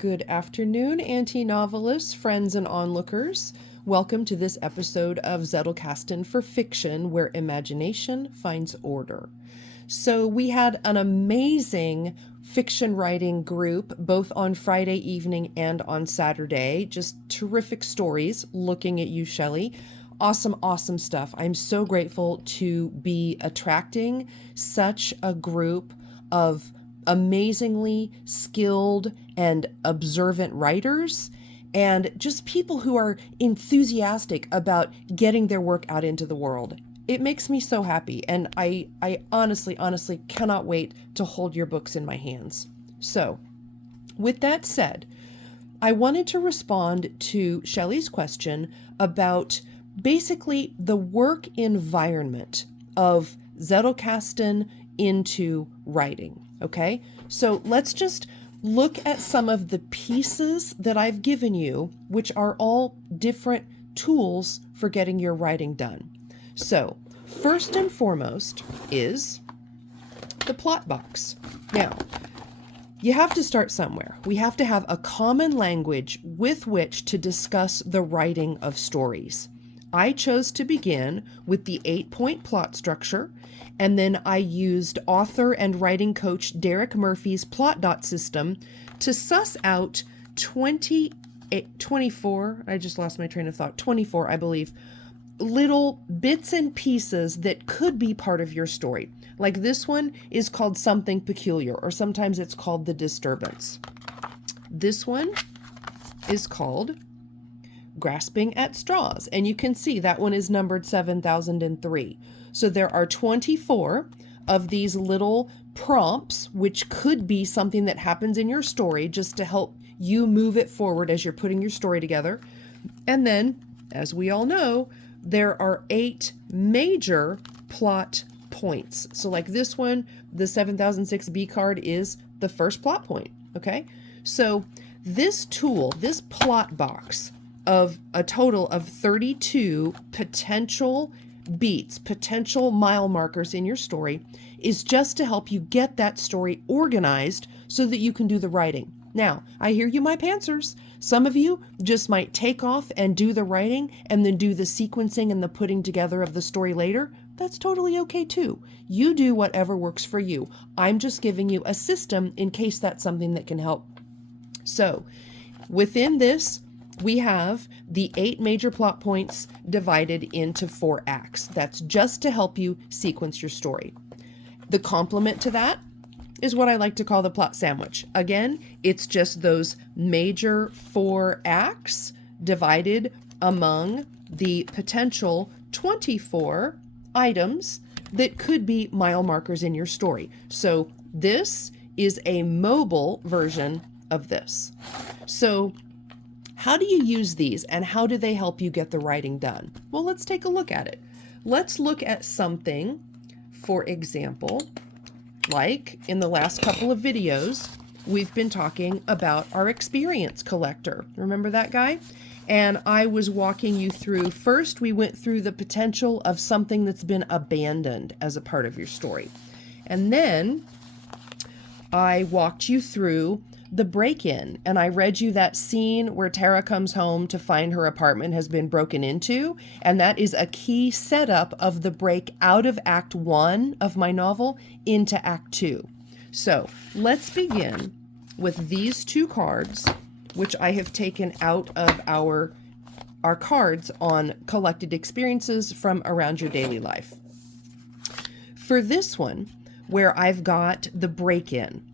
Good afternoon, anti-novelists, friends, and onlookers. Welcome to this episode of Zettelkasten for Fiction, where imagination finds order. So we had an amazing fiction writing group, both on Friday evening and on Saturday. Just terrific stories. Looking at you, Shelley. Awesome stuff. I'm so grateful to be attracting such a group of amazingly skilled and observant writers and just people who are enthusiastic about getting their work out into the world. It makes me so happy, and I honestly cannot wait to hold your books in my hands. So, with that said, I wanted to respond to Shelley's question about basically the work environment of Zettelkasten into writing. Okay, so let's just look at some of the pieces that I've given you, which are all different tools for getting your writing done. So first and foremost is the plot box. Now, you have to start somewhere. We have to have a common language with which to discuss the writing of stories. I chose to begin with the 8-point plot structure, and then I used author and writing coach Derek Murphy's plot dot system to suss out 24, I just lost my train of thought, 24, I believe, little bits and pieces that could be part of your story. Like this one is called Something Peculiar, or sometimes it's called The Disturbance. This one is called Grasping at Straws, and you can see that one is numbered 7003. So there are 24 of these little prompts, which could be something that happens in your story just to help you move it forward as you're putting your story together. And then, as we all know, there are 8 major plot points. So like this one, the 7006B card is the first plot point. Okay, so this tool, this plot box of a total of 32 potential beats, potential mile markers in your story, is just to help you get that story organized so that you can do the writing. Now, I hear you, my pantsers. Some of you just might take off and do the writing and then do the sequencing and the putting together of the story later. That's totally okay too. You do whatever works for you. I'm just giving you a system in case that's something that can help. So, within this, we have the 8 major plot points divided into 4 acts. That's just to help you sequence your story. The complement to that is what I like to call the plot sandwich. Again, it's just those major 4 acts divided among the potential 24 items that could be mile markers in your story. So this is a mobile version of this. So how do you use these and how do they help you get the writing done? Well, let's take a look at it. Let's look at something, for example, like in the last couple of videos, we've been talking about our experience collector. Remember that guy? And I was walking you through, first we went through the potential of something that's been abandoned as a part of your story. And then I walked you through the break-in, and I read you that scene where Tara comes home to find her apartment has been broken into, and that is a key setup of the break out of Act 1 of my novel into Act 2. So let's begin with these 2 cards, which I have taken out of our cards on collected experiences from around your daily life. For this one, where I've got the break-in,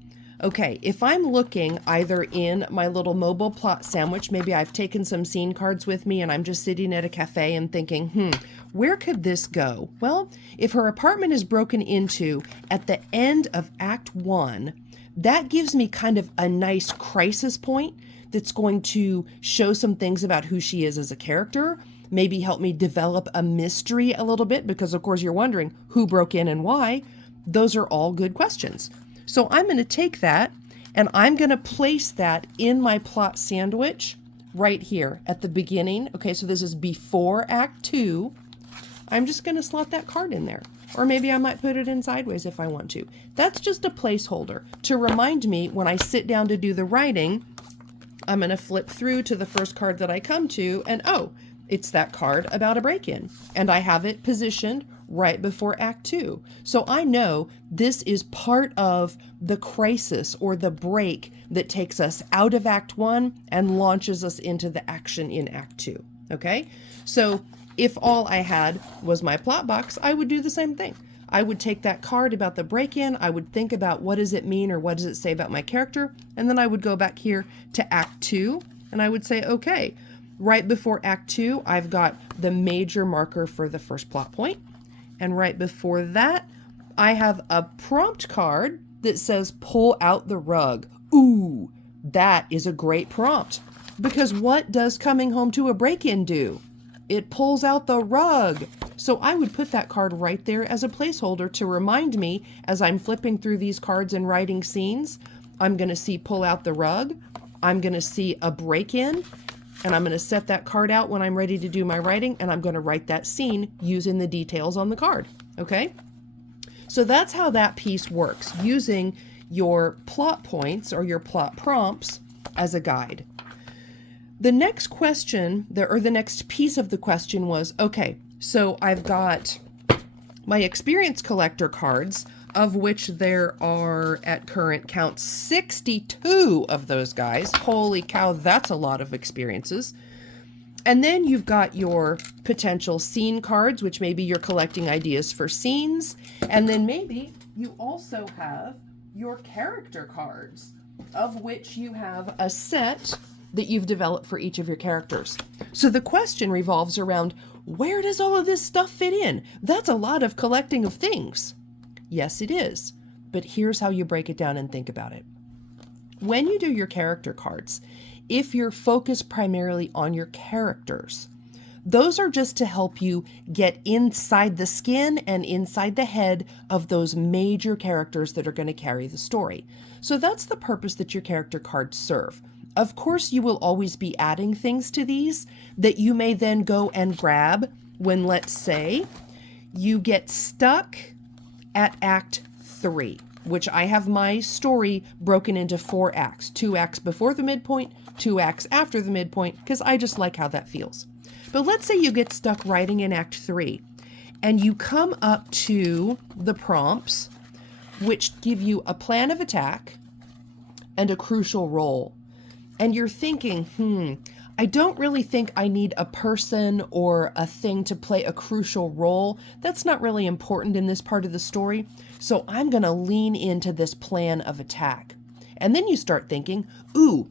okay, if I'm looking either in my little mobile plot sandwich, maybe I've taken some scene cards with me and I'm just sitting at a cafe and thinking, where could this go? Well, if her apartment is broken into at the end of Act 1, that gives me kind of a nice crisis point that's going to show some things about who she is as a character, maybe help me develop a mystery a little bit, because of course you're wondering who broke in and why. Those are all good questions. So I'm going to take that and I'm going to place that in my plot sandwich right here at the beginning. Okay, so this is before Act 2. I'm just going to slot that card in there. Or maybe I might put it in sideways if I want to. That's just a placeholder to remind me when I sit down to do the writing I'm going to flip through to the first card that I come to, and oh, it's that card about a break-in, and I have it positioned right before Act 2. So I know this is part of the crisis or the break that takes us out of Act 1 and launches us into the action in Act 2. Okay? So if all I had was my plot box, I would do the same thing. I would take that card about the break-in, I would think about what does it mean or what does it say about my character, and then I would go back here to Act 2, and I would say, okay, right before Act 2, I've got the major marker for the first plot point, and right before that, I have a prompt card that says, pull out the rug. Ooh, that is a great prompt, because what does coming home to a break-in do? It pulls out the rug. So I would put that card right there as a placeholder to remind me as I'm flipping through these cards and writing scenes, I'm going to see pull out the rug. I'm going to see a break-in, and I'm going to set that card out when I'm ready to do my writing, and I'm going to write that scene using the details on the card. Okay? So that's how that piece works, using your plot points or your plot prompts as a guide. The next question, or the next piece of the question was, okay, so I've got my experience collector cards, of which there are at current count 62 of those guys. Holy cow, that's a lot of experiences. And then you've got your potential scene cards, which maybe you're collecting ideas for scenes. And then maybe you also have your character cards, of which you have a set that you've developed for each of your characters. So the question revolves around, where does all of this stuff fit in? That's a lot of collecting of things. Yes, it is. But here's how you break it down and think about it. When you do your character cards, if you're focused primarily on your characters, those are just to help you get inside the skin and inside the head of those major characters that are going to carry the story. So that's the purpose that your character cards serve. Of course, you will always be adding things to these that you may then go and grab when, let's say, you get stuck at Act 3, which I have my story broken into 4 acts. 2 acts before the midpoint, 2 acts after the midpoint, because I just like how that feels. But let's say you get stuck writing in Act 3, and you come up to the prompts, which give you a plan of attack and a crucial role. And you're thinking, I don't really think I need a person or a thing to play a crucial role. That's not really important in this part of the story. So I'm going to lean into this plan of attack. And then you start thinking, ooh,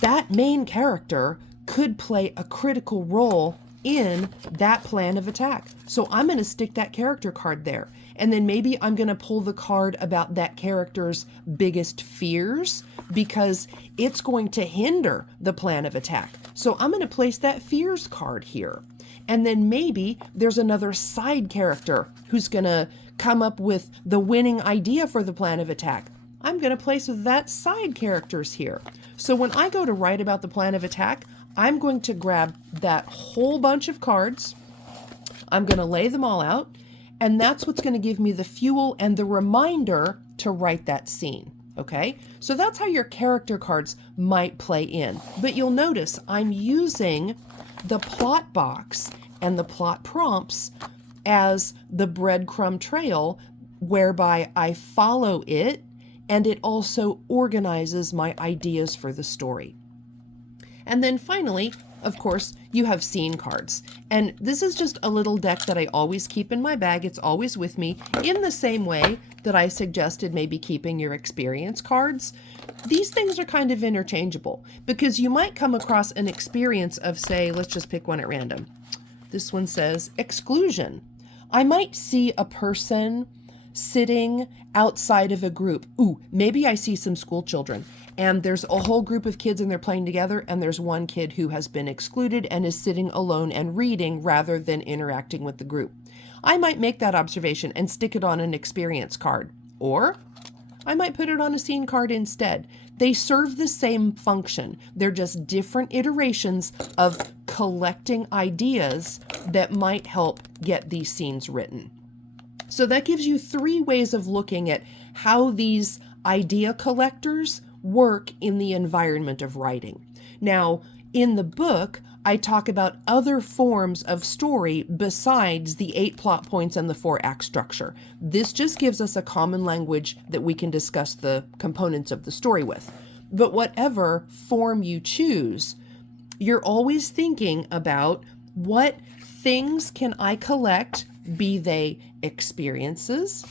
that main character could play a critical role in that plan of attack. So I'm going to stick that character card there. And then maybe I'm going to pull the card about that character's biggest fears because it's going to hinder the plan of attack. So I'm going to place that fears card here. And then maybe there's another side character who's going to come up with the winning idea for the plan of attack. I'm going to place that side characters here. So when I go to write about the plan of attack, I'm going to grab that whole bunch of cards. I'm going to lay them all out. And that's what's going to give me the fuel and the reminder to write that scene. Okay, so that's how your character cards might play in. But you'll notice I'm using the plot box and the plot prompts as the breadcrumb trail whereby I follow it, and it also organizes my ideas for the story. And then finally, of course, you have scene cards. And this is just a little deck that I always keep in my bag. It's always with me in the same way that I suggested maybe keeping your experience cards. These things are kind of interchangeable because you might come across an experience of, say, let's just pick one at random. This one says exclusion. I might see a person sitting outside of a group. Ooh, maybe I see some school children. And there's a whole group of kids and they're playing together, and there's one kid who has been excluded and is sitting alone and reading rather than interacting with the group. I might make that observation and stick it on an experience card, or I might put it on a scene card instead. They serve the same function. They're just different iterations of collecting ideas that might help get these scenes written. So that gives you 3 ways of looking at how these idea collectors work in the environment of writing. Now, in the book, I talk about other forms of story besides the 8 plot points and the 4-act structure. This just gives us a common language that we can discuss the components of the story with. But whatever form you choose, you're always thinking about what things can I collect, be they experiences,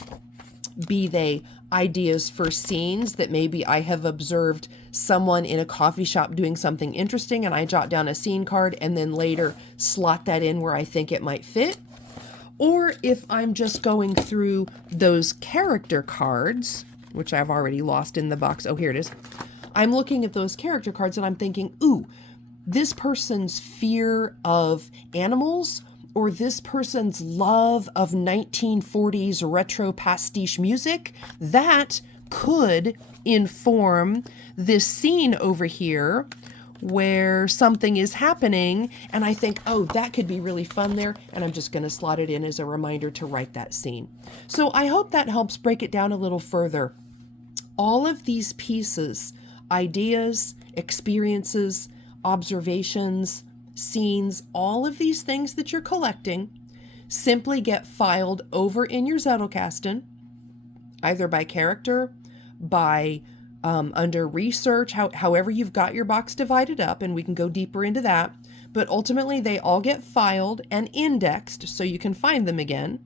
be they ideas for scenes that maybe I have observed someone in a coffee shop doing something interesting and I jot down a scene card and then later slot that in where I think it might fit. Or if I'm just going through those character cards, which I've already lost in the box. Oh, here it is. I'm looking at those character cards and I'm thinking, ooh, this person's fear of animals, or this person's love of 1940s retro pastiche music, that could inform this scene over here where something is happening, and I think, oh, that could be really fun there, and I'm just going to slot it in as a reminder to write that scene. So I hope that helps break it down a little further. All of these pieces, ideas, experiences, observations, scenes, all of these things that you're collecting simply get filed over in your Zettelkasten, either by character, by under research, however you've got your box divided up, and we can go deeper into that. But ultimately, they all get filed and indexed so you can find them again,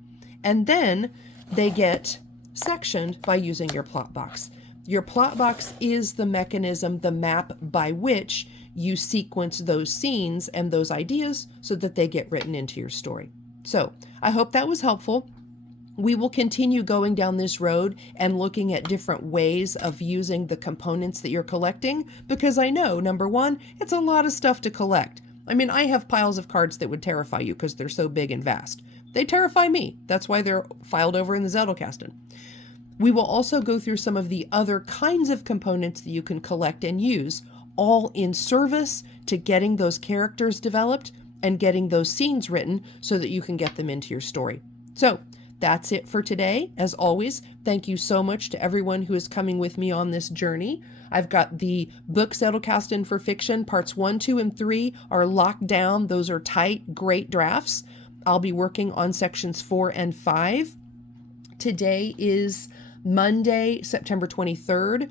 and then they get sectioned by using your plot box. Your plot box is the mechanism, the map by which you sequence those scenes and those ideas so that they get written into your story. So I hope that was helpful. We will continue going down this road and looking at different ways of using the components that you're collecting, because I know, number one, it's a lot of stuff to collect. I mean, I have piles of cards that would terrify you because they're so big and vast. They terrify me. That's why they're filed over in the Zettelkasten. We will also go through some of the other kinds of components that you can collect and use, all in service to getting those characters developed and getting those scenes written so that you can get them into your story. So that's it for today. As always, thank you so much to everyone who is coming with me on this journey. I've got the book Zettelkasten for Fiction, parts 1, 2, and 3 are locked down. Those are tight, great drafts. I'll be working on sections 4 and 5. Today is Monday, September 23rd.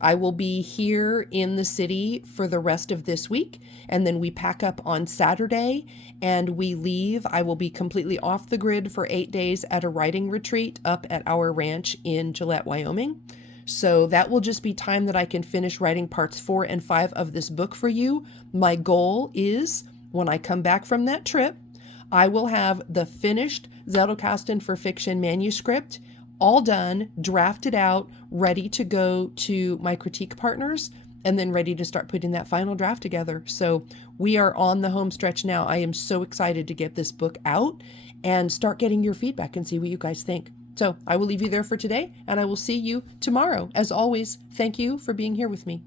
I will be here in the city for the rest of this week, and then we pack up on Saturday and we leave. I will be completely off the grid for 8 days at a writing retreat up at our ranch in Gillette, Wyoming. So that will just be time that I can finish writing parts 4 and 5 of this book for you. My goal is, when I come back from that trip, I will have the finished Zettelkasten for Fiction manuscript all done, drafted out, ready to go to my critique partners, and then ready to start putting that final draft together. So we are on the home stretch now. I am so excited to get this book out and start getting your feedback and see what you guys think. So I will leave you there for today, and I will see you tomorrow. As always, thank you for being here with me.